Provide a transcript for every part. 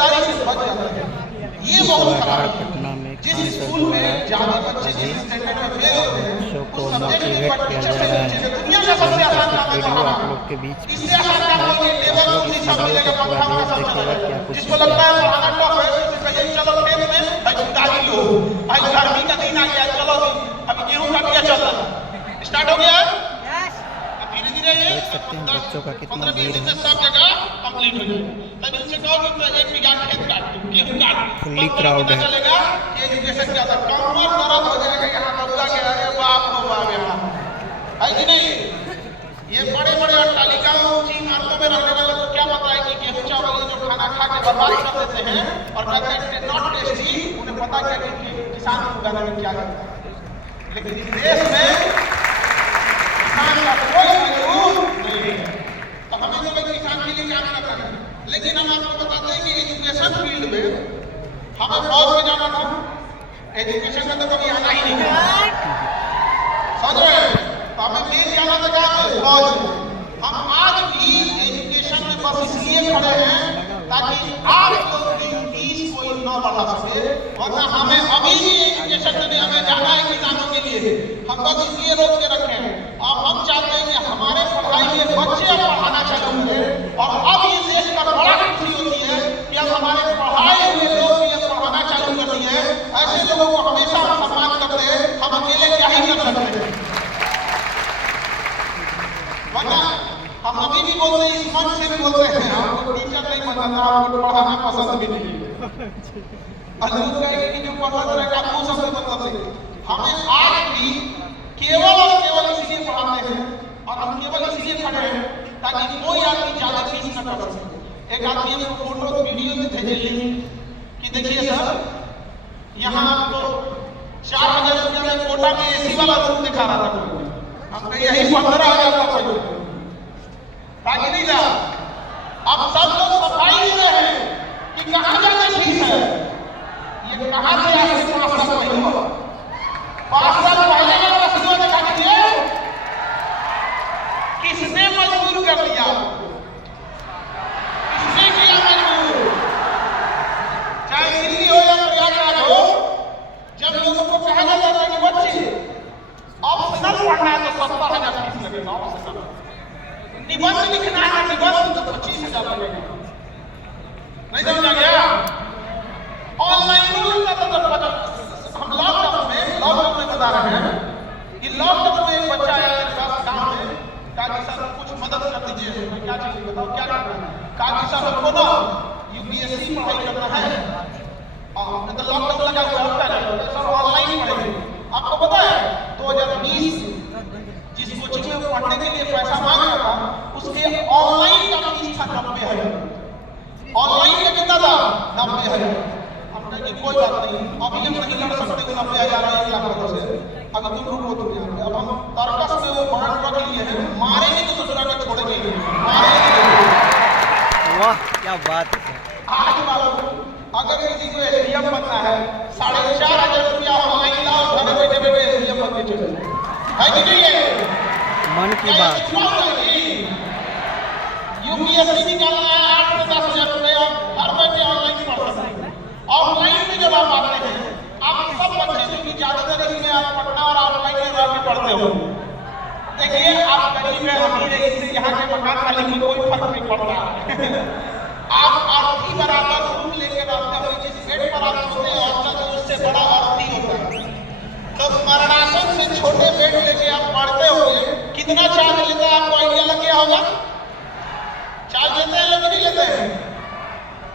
जिम्मेदारी से बच जाता है। ये बहुत खराब है। पटना में जिस स्कूल में ज्यादा बच्चे जिस स्टैंडर्ड में फेल होते हैं को उस सब्जेक्ट के मोटिवेट ऊपर किया टीचर जा से रहा पूछे है। दुनिया का सबसे आसान काम है वीडियो पढ़ाना। आप लोग के बीच इससे आसान काम हो कि टेबल आप लोग कुर्सी इस सब वीडियो मिलेगा, को पूरा पंखा देख सब देखिएगा मिलेगा। क्या कुछ जिसको लगता है पढ़ाना टफ है उसको कहिए चलो खेत में भाई दादी लो, भाई गर्मी का दिन आ गया, चलो अभी गेहूं का बिया चल रहा है, स्टार्ट हो गया। धीरे धीरे ये देख सकते हैं बच्चों का कितना 15-20 भीड़ दिन है। में सब जगह कंप्लीट हो जाएगा। तब इनसे कहो कि तो 1 बीघा खेत काट गेहूं काट, फुल्ली तो क्राउड पता है। चलेगा कि एजुकेशन क्या था। कमर दर्द हो जाएगा यहाँ बबुआ के आगे, बाप रो बाप यहाँ है कि नहीं। ये बड़े बड़े अट्टालिकाओं ऊंची इमारतों में रहने वाले को क्या पता है कि गेहूं चावल जो खाना खा के बर्बाद कर देते हैं और कहते हैं नॉट टेस्टी, उन्हें पता क्या कि किसान को उगाने में क्या लगता है। लेकिन इस देश में किसान का कोई वैल्यू नहीं है। तो हमें तो भाई किसान के लिए काम करना है। लेकिन हम आपको बताते हैं कि एजुकेशन फील्ड में हमें फौज में जाना था, एजुकेशन में तो कभी आना ही नहीं है, समझ रहे हैं। तो हमें मेन जाना था कहाँ पे, फौज में। हम आज भी एजुकेशन में बस इसलिए खड़े हैं ताकि आप लोग की फीस कोई न बढ़ा सके, वरना हमें अभी भी एजुकेशन में हमें जाना है किसानों के लिए। हम बस इसलिए रोक के रखे हैं। अब हम चाहते हैं कि हमारे पढ़ाई के बच्चे अब पढ़ाना चालू करें, और अब इस देश का बड़ा खुशी होती है कि अब हमारे पढ़ाए हुए लोग भी अब पढ़ाना चालू कर दिए हैं। ऐसे लोगों को हमेशा हम सम्मान करते हैं, हम अकेले क्या ही कर सकते हैं। वरना हम अभी भी बोलते हैं, इस मंच से भी बोलते हैं, हमको टीचर नहीं पसंद, हमको पढ़ाना पसंद भी नहीं है। और लोग कहेंगे कि जो पसंद है का वो सबसे मतलब नहीं। हमें आज भी केवल और केवल इसलिए पढ़ाते हैं और हम केवल इसलिए खड़े हैं ताकि कोई आदमी ज्यादा फीस न कर सके। एक आदमी हमको फोटो वीडियो में भेजिए कि देखिए सर यहाँ आपको 4000 रुपया में कोटा में एसी वाला रूम दिखा रहा था, हमको यही 15,000 का चाहिए ताकि नहीं जा। अब सब लोग सफाई दे रहे हैं कि कहाँ जाके फीस है, ये कहाँ से आज से 5 साल पहले 5 साल पहले का रसीद दिखा दीजिए। किसने मजबूर कर दिया, किसने किया मजबूर? चाहे दिल्ली हो या प्रयागराज हो, जब लोगों को कहा जाता है कि बच्चे ऑप्शनल पढ़ना है तो 70,000 फीस लगेगा, ऑप्शनल निबंध लिखना है निबंध तो 25,000 लगेगा। नहीं समझ आ गया। ऑनलाइन हम लॉकडाउन में बता रहे हैं कि लॉकडाउन में एक बच्चा आया मेरे पास गांव में, कहा कि सर कुछ मदद कर दीजिए। मैं क्या चाहिए बताओ, क्या करना है? कहा कि सर हमको ना यूपीएससी पढ़ाई करना है, तो लॉकडाउन लगा हुआ है, सर ऑनलाइन पढ़ेंगे। आपको पता है 2020 जिस कोचिंग में पढ़ने के लिए पैसा मांग रहा था उसके ऑनलाइन का फीस था 90,000। ऑनलाइन का कितना था? 90,000। हमने कि कोई बात नहीं, अभी हम नहीं कर सकते 90,000 1 लाख रुपए से, अभी तुम रुको तुम यहाँ पे। अब हम तर्कस में वो बांट रख लिए हैं, मारेंगे तो ससुरा के छोड़ेंगे नहीं, मारेंगे। वाह क्या बात है। आज मालूम अगर किसी को एसडीएम बनना है 4,500 रुपया ऑनलाइन लाओ, घर बैठे बैठे एसडीएम बन के चले जाओ, है कि नहीं है? मन की बात। यूपीएससी निकालना है 8 से 10,000 रुपया, घर बैठे ऑनलाइन पढ़ सकते हैं। ऑफलाइन में जब आप आते हैं, आप सब बच्चे जो कि ज्यादातर इसमें आप पटना और ऑफलाइन में रह के पढ़ते हो, देखिए आप गरीब है अमीर है इससे यहाँ के मकान वाले की कोई फर्क नहीं पड़ता। आप आरती बराबर रूम लेके रहते हो, जिस बेड पर आप सोते हो अच्छा तो उससे बड़ा आरती होता है। तो मरणासन से छोटे बेड लेके आप पढ़ते हो, कितना चार्ज लेता है आपको आइडिया लग गया होगा? चार्ज लेते हैं लोग नहीं लेते हैं?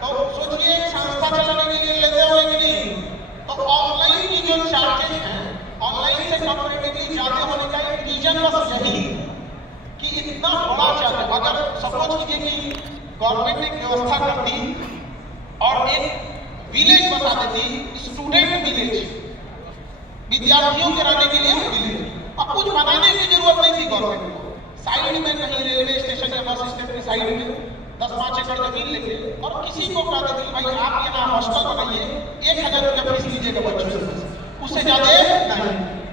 तो सोचिए संस्था चलाने के लिए लेते हो कि नहीं? तो ऑनलाइन की जो चार्जेस हैं, ऑनलाइन से कंपैरेटिवली ज्यादा होने का एक रीजन बस यही कि इतना बड़ा चार्ज। अगर सपोज कीजिए कि गवर्नमेंट एक व्यवस्था करती और एक विलेज बता देती, स्टूडेंट विलेज, विद्यार्थियों के रहने के लिए विलेज, अब कुछ बनाने की जरूरत नहीं थी गवर्नमेंट को। साइड में कहीं रेलवे स्टेशन या बस स्टैंड की साइड में 10-5 एकड़ जमीन लेके और किसी को कह देती भाई आप यहाँ हॉस्टल बनाइए, 1,000 रुपया फीस लीजिएगा बच्चों से, उससे ज्यादा नहीं,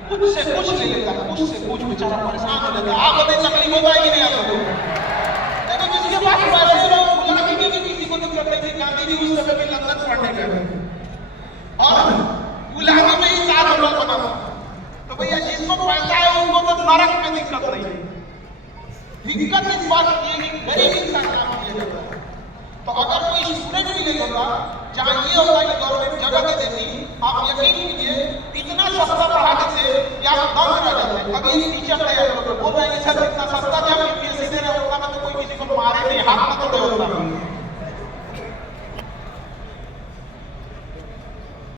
कुछ से कुछ ले लेता है, कुछ से कुछ बेचारा परेशान हो जाता है। आप बताइए तकलीफ होता है कि नहीं आप लोगों को? देखो जिसके पास पैसे लोग बुला के किसी को दिक्कत नहीं थी, गांधी जी उस समय नरक में दिक्कत नहीं है। दिक्कत इस बात की है कि गरीब इंसान काम किया जाता है। तो अगर कोई स्टूडेंट भी नहीं होता जहाँ ये होता है कि गवर्नमेंट जगह दे देती, आप यकीन कीजिए इतना सस्ता पढ़ा देते कि आप दंग रह जाते। अभी एक टीचर तैयार होते, बोल रहे